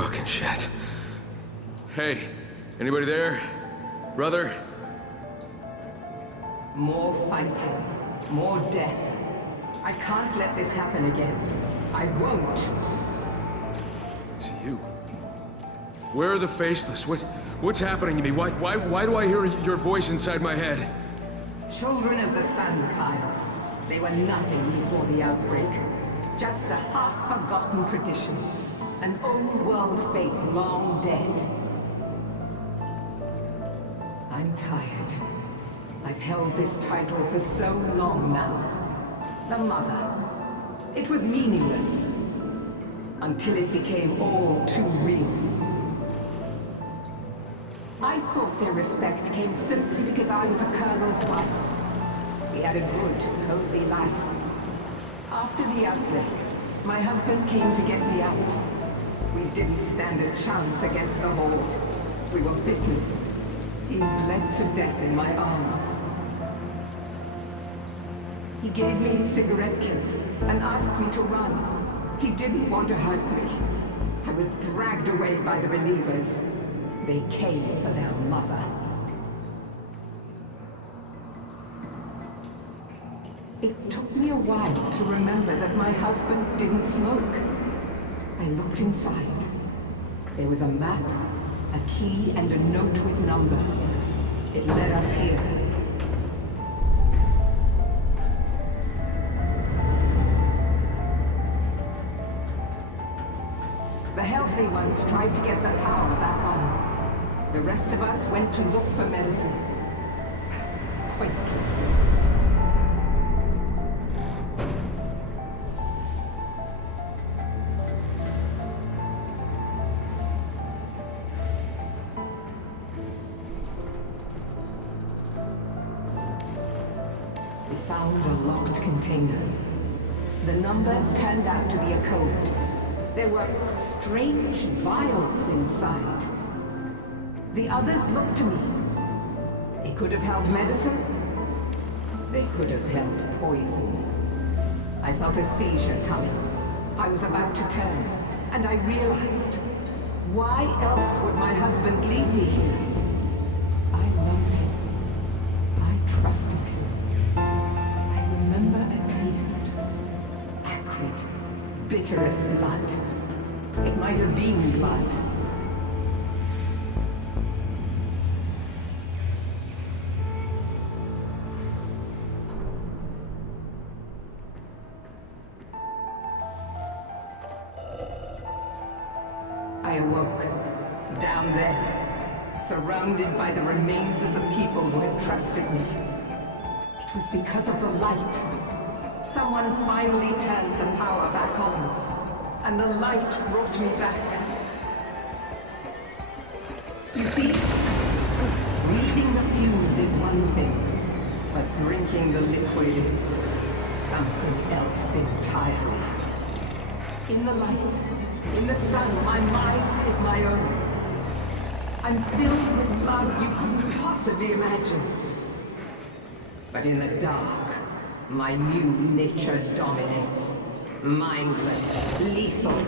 Fucking shit. Hey, anybody there? Brother? More fighting. More death. I can't let this happen again. I won't. It's you. Where are the Faceless? What's happening to me? Why do I hear your voice inside my head? Children of the Sun, Kyle. They were nothing before the outbreak. Just a half-forgotten tradition. An old-world faith long dead. I'm tired. I've held this title for so long now. The Mother. It was meaningless. Until it became all too real. I thought their respect came simply because I was a colonel's wife. We had a good, cozy life. After the outbreak, my husband came to get me out. We didn't stand a chance against the Horde. We were bitten. He bled to death in my arms. He gave me his cigarette case and asked me to run. He didn't want to hurt me. I was dragged away by the relievers. They came for their mother. It took me a while to remember that my husband didn't smoke. I looked inside. There was a map, a key, and a note with numbers. It led us here. The healthy ones tried to get the power back on. The rest of us went to look for medicine. Pointless. We found a locked container. The numbers turned out to be a code. There were strange vials inside. The others looked to me. They could have held medicine. They could have held poison. I felt a seizure coming. I was about to turn, and I realized, why else would my husband leave me here? I loved him. I trusted him. I remember a taste. Acrid, bitter as blood. It might have been blood. I awoke, down there, surrounded by the remains of the people who had trusted me. It was because of the light. Someone finally turned the power back on, and the light brought me back. You see, breathing the fumes is one thing, but drinking the liquid is something else entirely. In the light, in the sun, my mind is my own. I'm filled with love you couldn't possibly imagine. But in the dark, my new nature dominates. Mindless, lethal.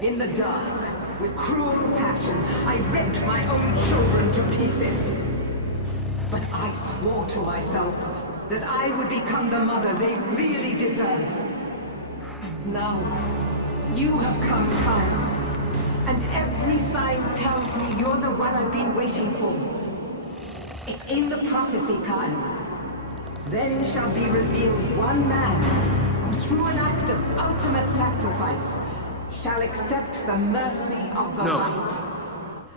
In the dark, with cruel passion, I ripped my own children to pieces. But I swore to myself that I would become the mother they really deserve. Now, you have come, Kyle, and every sign tells me you're the one I've been waiting for. It's in the prophecy, Kyle. Then shall be revealed one man who, through an act of ultimate sacrifice, shall accept the mercy of the light.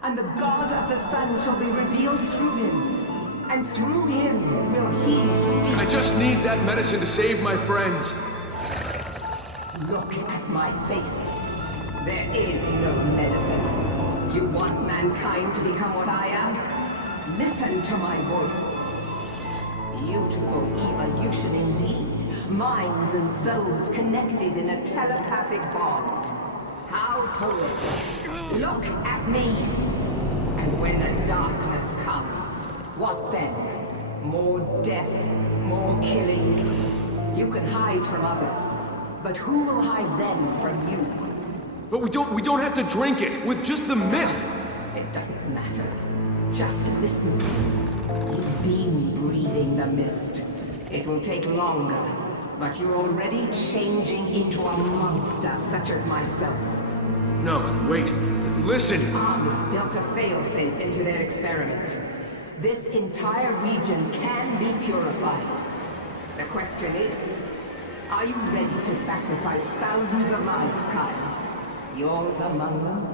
And the God of the sun shall be revealed through him, and through him will he speak. I just need that medicine to save my friends. Look at my face. There is no medicine. You want mankind to become what I am? Listen to my voice. Beautiful evolution indeed. Minds and souls connected in a telepathic bond. How poetic. Look at me. And when the darkness comes, what then? More death, more killing. You can hide from others. But who will hide them from you? But we don't have to drink it, with just the mist! It doesn't matter. Just listen. You've been breathing the mist. It will take longer, but you're already changing into a monster such as myself. No, wait. Listen! Army built a failsafe into their experiment. This entire region can be purified. The question is, are you ready to sacrifice thousands of lives, Kyle? Yours among them?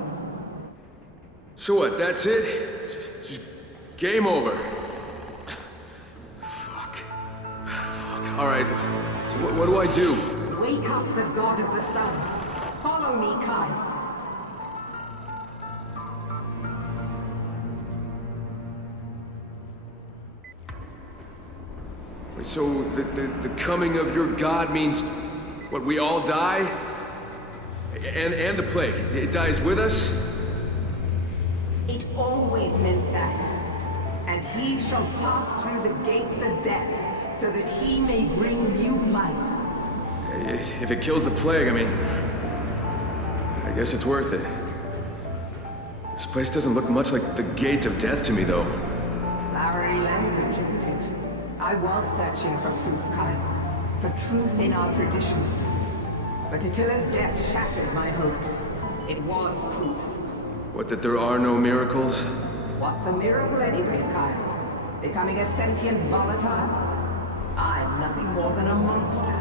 So what, that's it? Just game over. Fuck. Alright, so what do I do? Wake up the god of the sun. Follow me, Kyle. Wait, so the coming of your god means, what, we all die? And the plague, it dies with us? It always meant that. And he shall pass through the gates of death, so that he may bring new life. If it kills the plague, I mean, I guess it's worth it. This place doesn't look much like the gates of death to me, though. Flowery language, isn't it? I was searching for proof, Kyle. For truth in our traditions. But Attila's death shattered my hopes. It was proof. What, that there are no miracles? What's a miracle anyway, Kyle? Becoming a sentient volatile? I'm nothing more than a monster.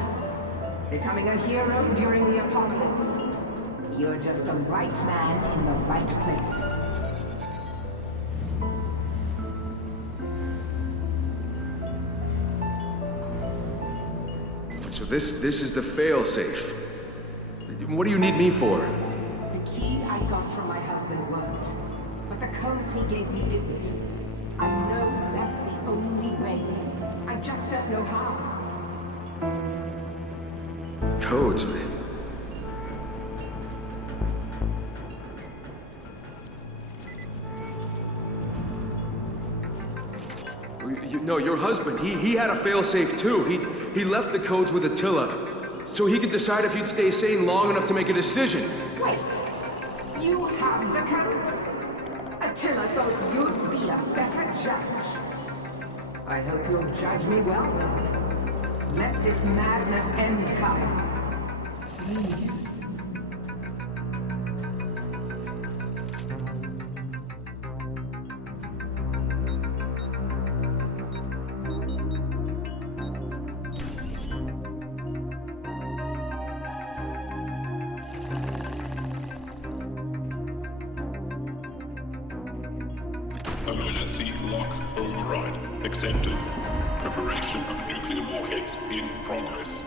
Becoming a hero during the apocalypse? You're just the right man in the right place. So this is the fail-safe. What do you need me for? The key I got from my husband worked, but the codes he gave me didn't. I know that's the only way. I just don't know how. Codes? No, your husband, he had a failsafe too. He left the codes with Attila, so he could decide if you'd stay sane long enough to make a decision. Wait! You have the codes? Attila thought you'd be a better judge. I hope you'll judge me well, then. Let this madness end, Kyle. Please. Emergency lock override accepted. Preparation of nuclear warheads in progress.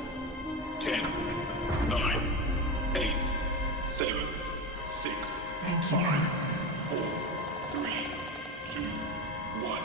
10, 9, 8, 7, 6, 5, 4, 3, 2, 1.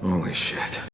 Holy shit.